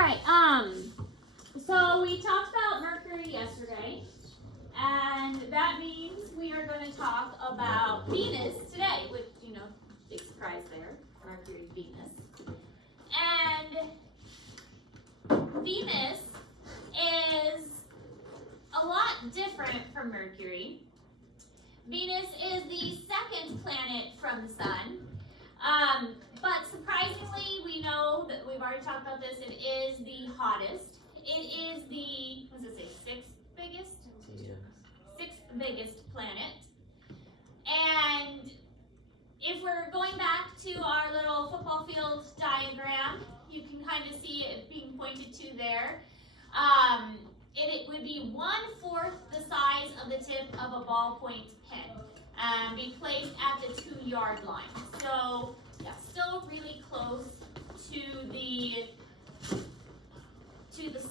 right. So we talked about Mercury yesterday, and that means we are going to talk about Venus today, which, big surprise there. Mercury, Venus. And Venus is a lot different from Mercury. Venus is the second planet from the sun. But surprisingly, we know that we've already talked about this, it is the hottest. It is the, what does it say, sixth biggest? Yeah. Sixth biggest planet. And if we're going back to our little football field diagram, you can kind of see it being pointed to there. It would be 1/4 the size of the tip of a ballpoint pen. Be placed at the 2-yard line. So, yeah, still really close to the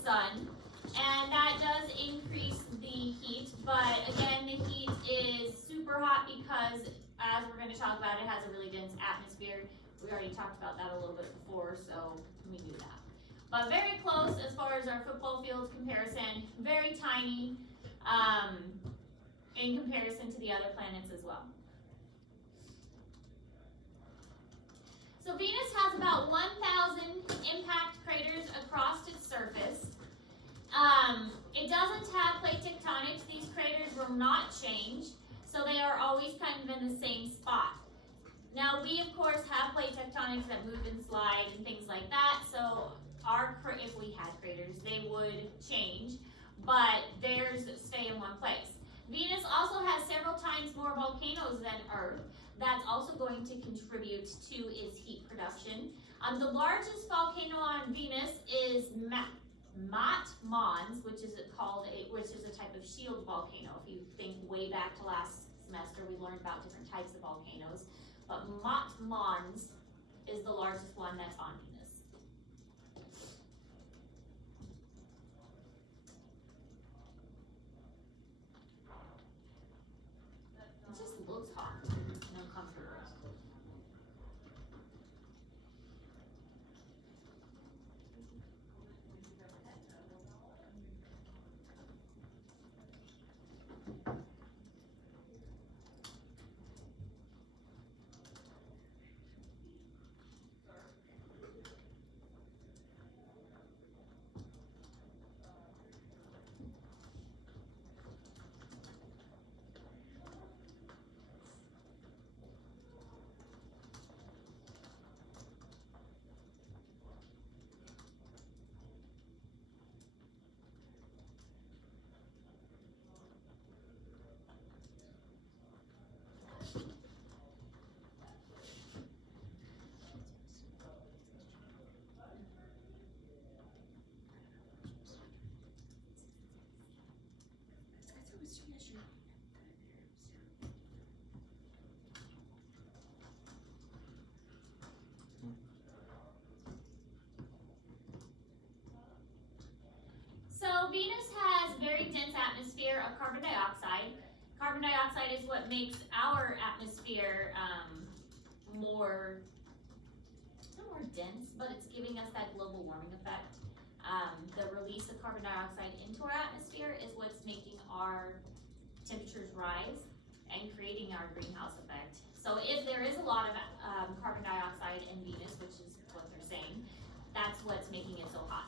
sun, and that does increase the heat. But again, the heat is super hot because, as we're going to talk about, it has a really dense atmosphere. We already talked about that a little bit before, so we knew that. But very close as far as our football field comparison. Very tiny in comparison to the other planets as well. So Venus has about 1,000 impact craters across its surface. It doesn't have plate tectonics. These craters will not change, so they are always kind of in the same spot. Now we of course have plate tectonics that move and slide and things like that, so if we had craters, they would change, but theirs stay in one place. Venus also has several times more volcanoes than Earth. That's also going to contribute to its heat production. The largest volcano on Venus is Mont Mons, which is a type of shield volcano. If you think way back to last semester, we learned about different types of volcanoes. But Mont Mons is the largest one that's on Venus. It just looks hot and uncomfortable. So Venus has a very dense atmosphere of carbon dioxide. Carbon dioxide is what makes our atmosphere more, not more dense, but it's giving us that global warming effect. The release of carbon dioxide into our atmosphere is what's making our temperatures rise and creating our greenhouse effect. So if there is a lot of carbon dioxide in Venus, which is what they're saying, that's what's making it so hot.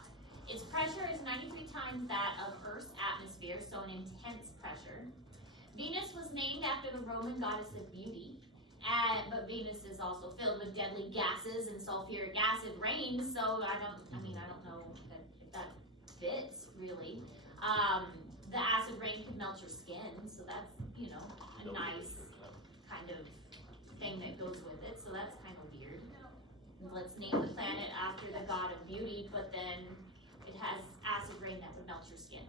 Its pressure is 93 times that of Earth's atmosphere, so an intense pressure. Venus was named after the Roman goddess of beauty, but Venus is also filled with deadly gases and sulfuric acid rain, so I don't know if that fits really. The acid rain could melt your skin, so that's, a nice kind of thing that goes with it, so that's kind of weird. Let's name the planet after the god of beauty, but then it has acid rain that would melt your skin.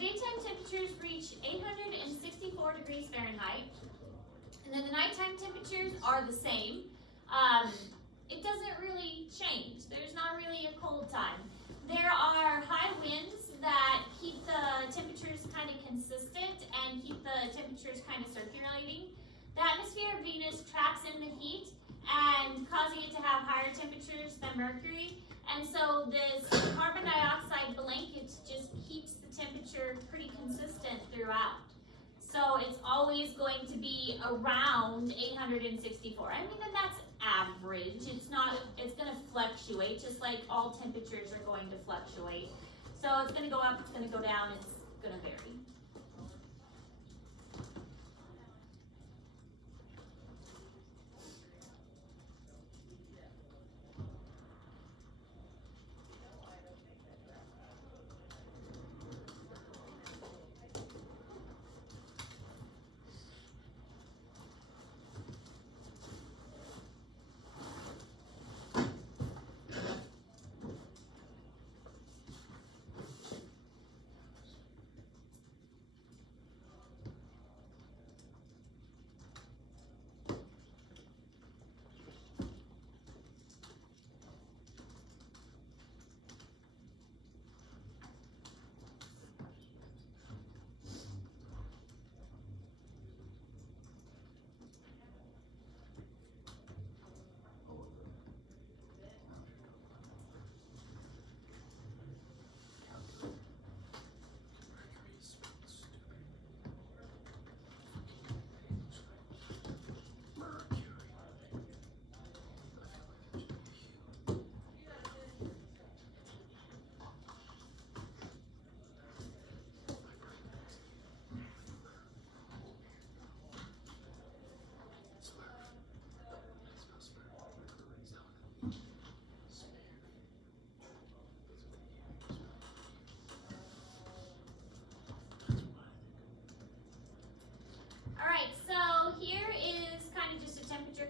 daytime temperatures reach 864 degrees Fahrenheit, and then the nighttime temperatures are the same. It doesn't really change. There's not really a cold time. There are high winds that keep the temperatures kind of consistent and keep the temperatures kind of circulating. The atmosphere of Venus traps in the heat and causing it to have higher temperatures than Mercury. And so this carbon dioxide blanket just keeps the temperature pretty consistent throughout. So it's always going to be around 864. I mean, and that's average. It's going to fluctuate, just like all temperatures are going to fluctuate. So it's going to go up, it's going to go down, it's going to vary.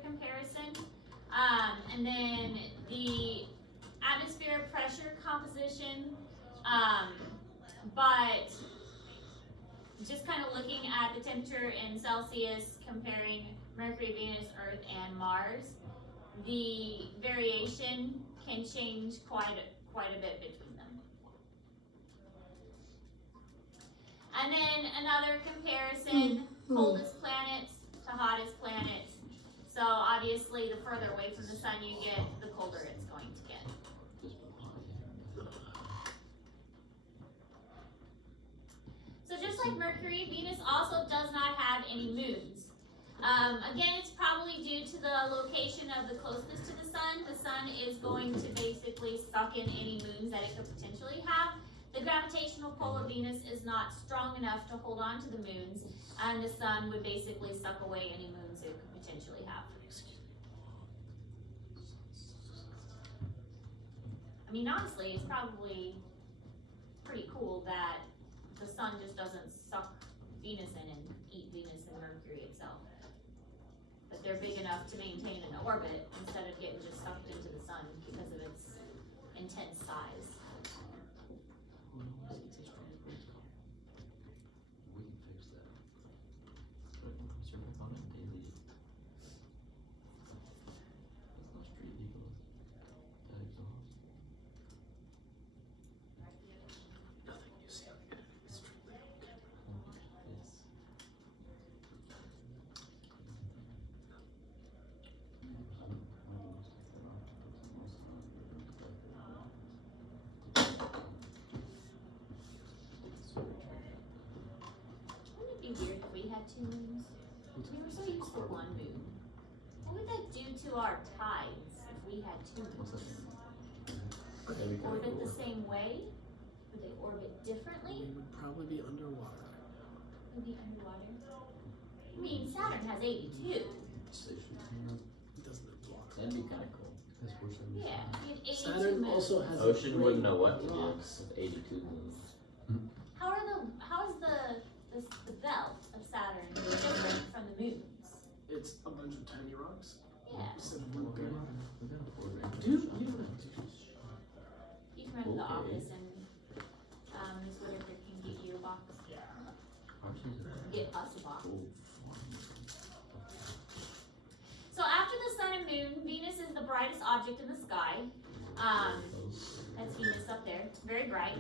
Comparison, and then the atmospheric pressure composition, but just kind of looking at the temperature in Celsius comparing Mercury, Venus, Earth, and Mars, the variation can change quite a bit between them. And then another comparison, coldest planets to hottest planets. So obviously, the further away from the sun you get, the colder it's going to get. So just like Mercury, Venus also does not have any moons. Again, it's probably due to the location of the closeness to the sun. The sun is going to basically suck in any moons that it could potentially have. The gravitational pull of Venus is not strong enough to hold on to the moons, and the sun would basically suck away any moons it could potentially have. I mean, honestly, it's probably pretty cool that the sun just doesn't suck Venus in and eat Venus and Mercury itself. But they're big enough to maintain an orbit instead of getting just sucked into the sun because of its intense size. Weird if we had two moons. We were so used to one moon. What would that do to our tides if we had two moons? Would they orbit the same way? Would they orbit differently? We would probably be underwater. Would be underwater? I mean, Saturn has 82. It doesn't have water. That'd be kind of cool. Yeah, we had 82 Saturn moons. also has Ocean wouldn't know what to do rocks. with 82 moons. How is the belt of Saturn different from the moons? It's a bunch of tiny rocks. Yeah. Instead of one big rock. Dude, You don't have to. You can run to the Okay. office and Ms. Whitaker can get you a box. brightest object in the sky. That's Venus up there, very bright.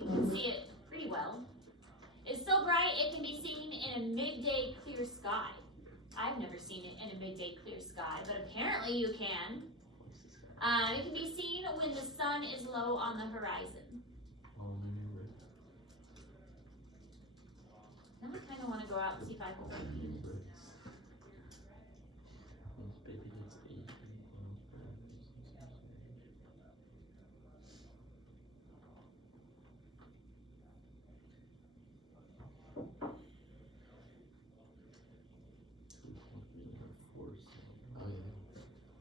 You can see it pretty well. It's so bright it can be seen in a midday clear sky. I've never seen it in a midday clear sky, but apparently you can. It can be seen when the sun is low on the horizon. Now I kind of want to go out and see if I can find Venus. Oh yeah,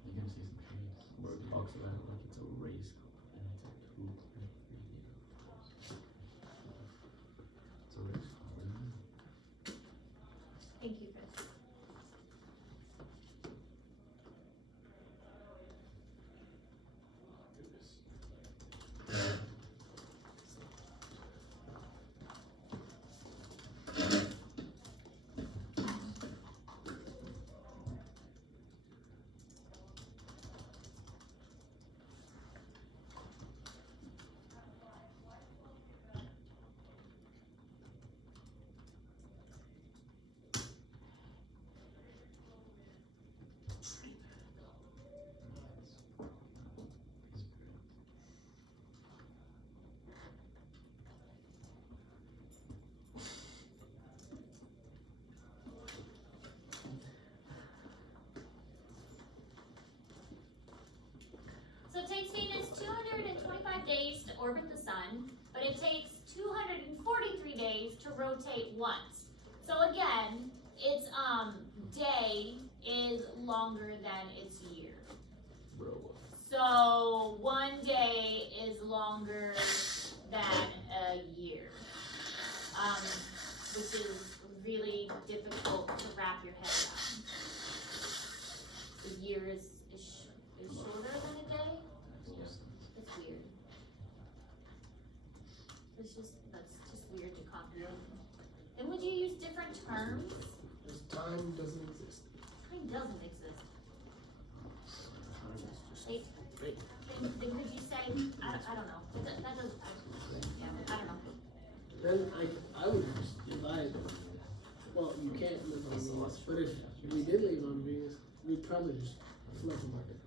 you can see some trees where it talks about it like it's a race. And it's like 2, 3, 3. It's a race. Thank you, Chris. So it takes Venus 225 days to orbit the sun, but it takes 243 days to rotate once. So again, its day is longer than its year. Bro. So 1 day is longer than a year, which is really difficult to wrap your head around. The year is shorter than a day. It's weird. That's just weird to comprehend. And would you use different terms? Because time doesn't exist. Time doesn't exist. Time is just Like, fake. then could you say, I don't know. That doesn't, I don't know. Then I would just, well, you can't live on Venus, but if we did live on Venus, we'd probably just float the market.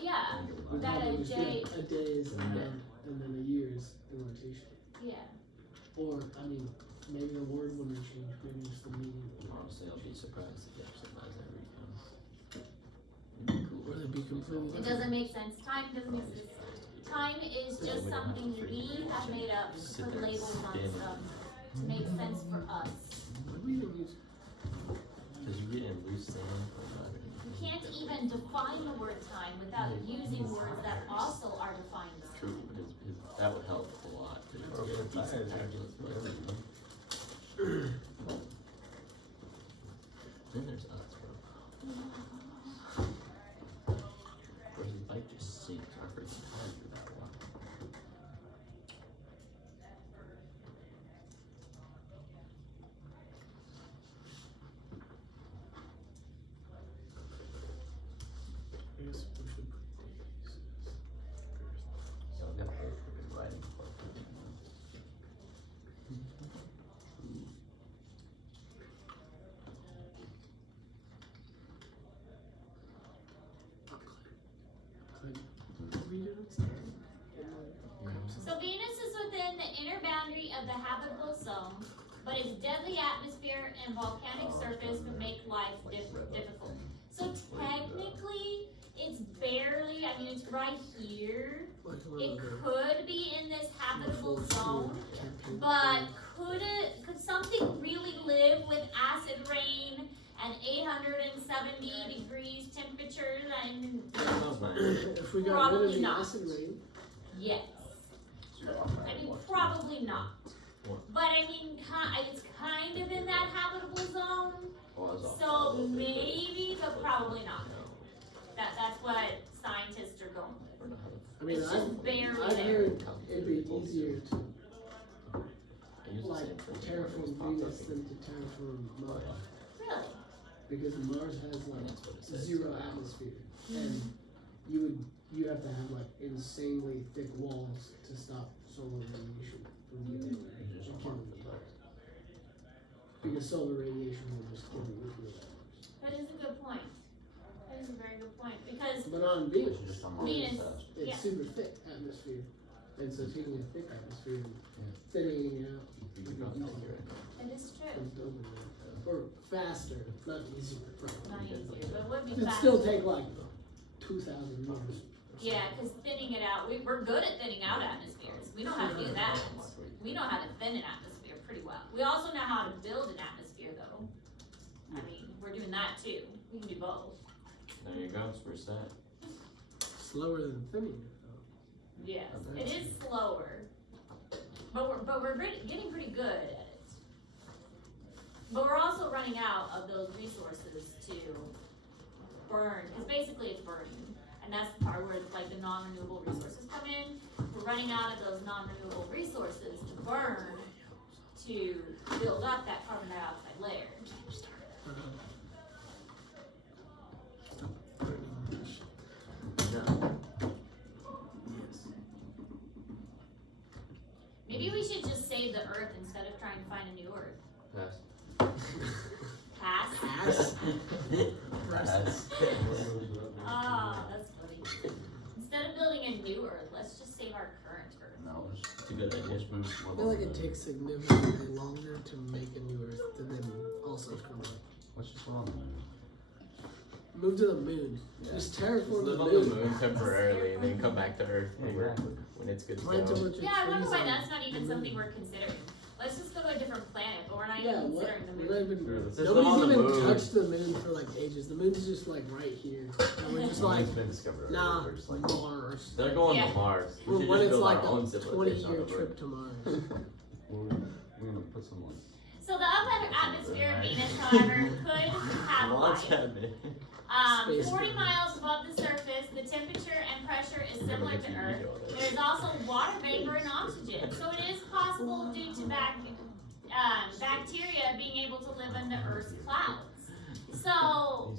Yeah, We'd that probably a just day, a day is an end, and then a year is in rotation. yeah. Or, I mean, maybe the word wouldn't change, maybe just the meaning. Honestly, I'll be surprised if it actually has that recount. It'd be cool. Or they'd be completely It different. doesn't make sense. Time doesn't exist. Time is just something we have made up to put labels on stuff to make sense for us. What do we even use? Because you get in loose sand or not. You can't even define the word time without using words that also are defined. True, because that would help a lot. To get a decent calculus, but then there's us, bro. Where his bike just sinks our freaking tires through that water. I guess we should put days. So I've got a whole freaking writing part. So Venus is within the inner boundary of the habitable zone, but its deadly atmosphere and volcanic surface would make life difficult. So technically, it's barely, I mean, it's right here. It could be in this habitable zone, but could something really live with acid rain and 870 degrees temperatures? And Sounds nice. If we got rid Probably of the not. acid rain, yes. I mean, probably not. But I mean, it's kind of in that habitable zone, so maybe, but probably not. That's what scientists are going with. I mean, It's just barely I've there. heard it'd be easier to like terraform Venus than to terraform Mars, Really? because Mars has like zero atmosphere, and you have to have like insanely thick walls to stop solar radiation from getting in there and killing the bugs. Because solar radiation will just kill the nuclear atoms. That is a good point. That is a very good point, because But on Venus, Just on Venus, it's yeah. super thick atmosphere. And so taking a thick atmosphere and thinning it out You can go easier. it is true. is doper than or faster, not easier. Probably. Not easier, but it would be It'd faster. still take like 2,000 years. Yeah, because thinning it out, we're good at thinning out atmospheres. We know how to do that. We know how to thin an atmosphere pretty well. We also know how to build an atmosphere, though. I mean, we're doing that too. We can do both. There you go, first that. Slower than thinning it though. Yes, it is slower, but we're getting pretty good at it. But we're also running out of those resources to burn, because basically it's burning, and that's the part where like the non-renewable resources come in. We're running out of those non-renewable resources to burn to build up that carbon dioxide layer. Maybe we should just save the Earth instead of trying to find a new Earth. Pass. Pass? Pass. Oh, that's funny. Instead of building a new Earth, let's just save our current Earth. No, it's a good idea. Just move I feel like it takes significantly longer to make a new Earth than then also screw up. What's just wrong? Move to the moon. Just terraform Live the on the moon. moon temporarily and then come back to Earth when it's good to Plant a go. bunch of Yeah, I wonder trees why on that's not even the something moon. we're considering. Let's just go to a different planet, but we're not Yeah, even what? considering the We're moon. not even. Sure, let's just live on Nobody's the even moon. touched the moon for like ages. The moon's just like right here. And we're just like, It's been discovered already. nah, We're just like, Mars. They're going Yeah. to Mars. We Well, should when just it's build like our own a civilization 20-year on the trip moon. to Mars. we're gonna put some like. So the upper atmosphere of Venus, however, could have Launch life. that man. Space 40 Ghost. miles above the surface, the temperature and pressure is similar to Earth. There's also water vapor and oxygen. So it is possible due to bacteria being able to live in the Earth's clouds. So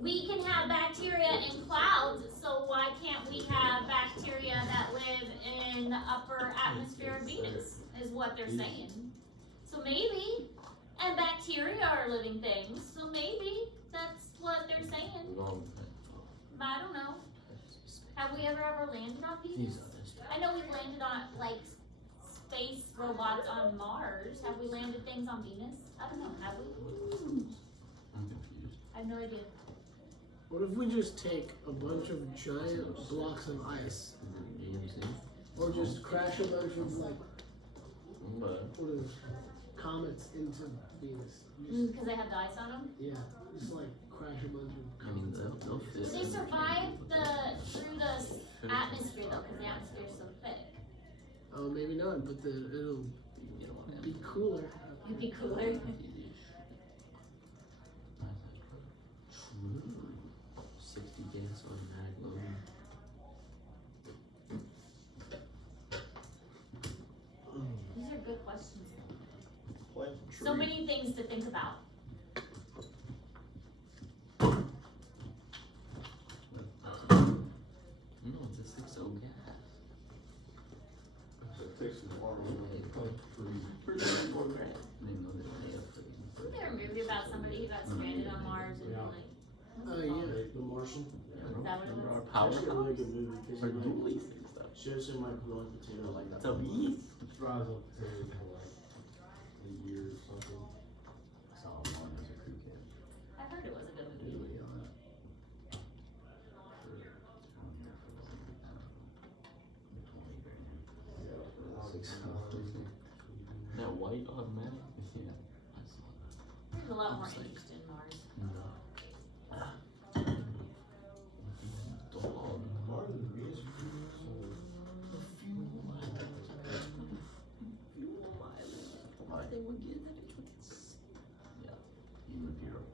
we can have bacteria in clouds, so why can't we have bacteria that live in the upper atmosphere of Venus, is what they're saying. So maybe, and bacteria are living things, so maybe that's what they're saying. But I don't know. Have we ever landed on Venus? I know we've landed on, like, space robots on Mars. Have we landed things on Venus? I don't know, have we? I'm confused. I have no idea. What if we just take a bunch of giant blocks of ice, or just crash a bunch of like what are those, comets into Venus? Just, Because they have the ice on them? yeah, just like crash a bunch of I mean, comets. they'll fit. They survive through the atmosphere though, because the atmosphere is so thick. Oh, maybe not, but it'll You don't want to be cooler. It'd be cooler. True. 60 gas automatic loading. These are good questions. So many things to think about. No, this thing's so gas. I didn't know that they have freezing. Isn't there a movie about somebody who got stranded on Mars and like, Oh yeah. The Martian. is that what it was? Power It's a really good movie because Or it do like, these things stuff. shows him like growing potato like that. It's a beast. Drives on potato for like a year or something. I saw one as a crew cab. I heard it was a good movie. That white automatic? Yeah, I saw that. There's a lot more Looks like- interest in Mars. Dog. Mars is really Why they would get that bitch with this? Yeah, even if you're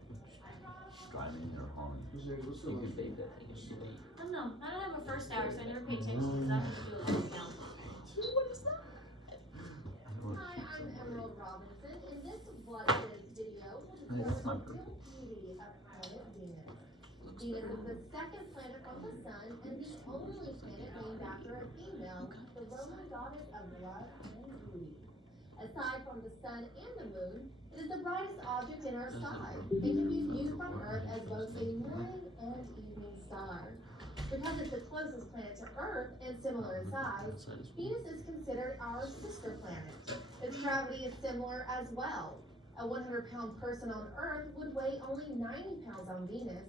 driving or home, What's you the could bake that thing in sleep. I don't know. I don't have a first hour, so I never pay attention because I have to do a lot now. What is that? Hi, I'm Emerald Robinson, and this was video Hey, that's my purple. beauty of planet Venus. Venus is the second planet from the sun and the only planet named after a female, the Roman goddess of love and beauty. Aside from the sun and the moon, it is the brightest object in our sky and can be viewed from Earth as both a morning and evening star. Because it's the closest planet to Earth and similar in size, Venus is considered our sister planet. Its gravity is similar as well. A 100-pound person on Earth would weigh only 90 pounds on Venus.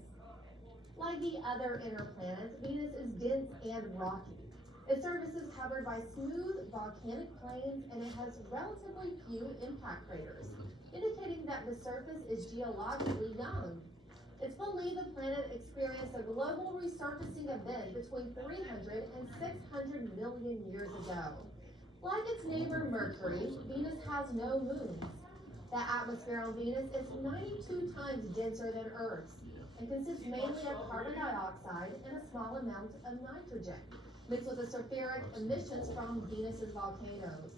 Like the other inner planets, Venus is dense and rocky. Its surface is covered by smooth volcanic plains and it has relatively few impact craters, indicating that the surface is geologically young. It's believed the planet experienced a global resurfacing event between 300 and 600 million years ago. Like its neighbor Mercury, Venus has no moons. The atmosphere on Venus is 92 times denser than Earth's and consists mainly of carbon dioxide and a small amount of nitrogen, mixed with the sulfuric emissions from Venus's volcanoes.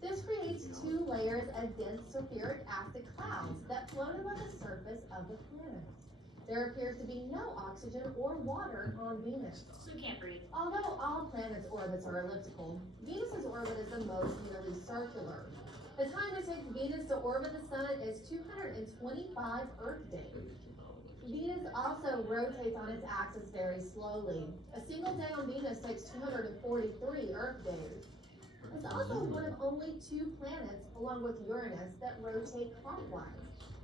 This creates two layers of dense sulfuric acid clouds that float above the surface of the planet. There appears to be no oxygen or water on Venus. So we can't breathe. Although all planets' orbits are elliptical, Venus's orbit is the most nearly circular. The time it takes Venus to orbit the sun is 225 Earth days. Venus also rotates on its axis very slowly. A single day on Venus takes 243 Earth days. It's also one of only two planets, along with Uranus, that rotate clockwise.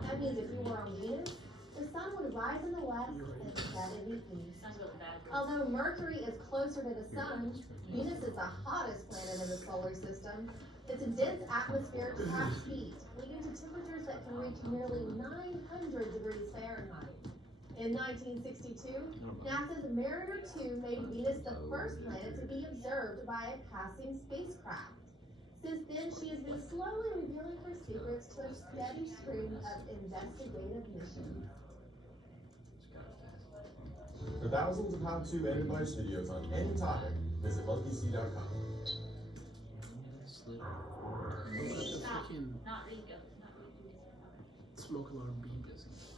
That means if you were on Venus, the sun would rise in the west and set in the east. Sounds really bad. Although Mercury is closer to the sun, Venus is the hottest planet in the solar system. Its dense atmosphere traps heat, leading to temperatures that can reach nearly 900 degrees Fahrenheit. In 1962, NASA's Mariner 2 made Venus the first planet to be observed by a passing spacecraft. Since then, she has been slowly revealing her secrets to a steady stream of investigative missions. For thousands of how-to and advice videos on any topic, visit monkeyc.com. Stop. Freaking Not read, go. Not read. smoke alarm beep.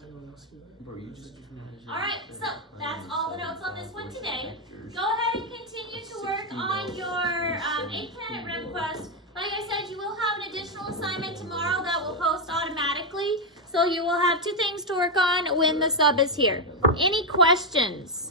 Anyone else hear that? Bro, you just Alright, so that's all the notes on this one today. Go ahead and continue to work on your 8-planet rim quest. Like I said, you will have an additional assignment tomorrow that will post automatically. So you will have 2 things to work on when the sub is here. Any questions?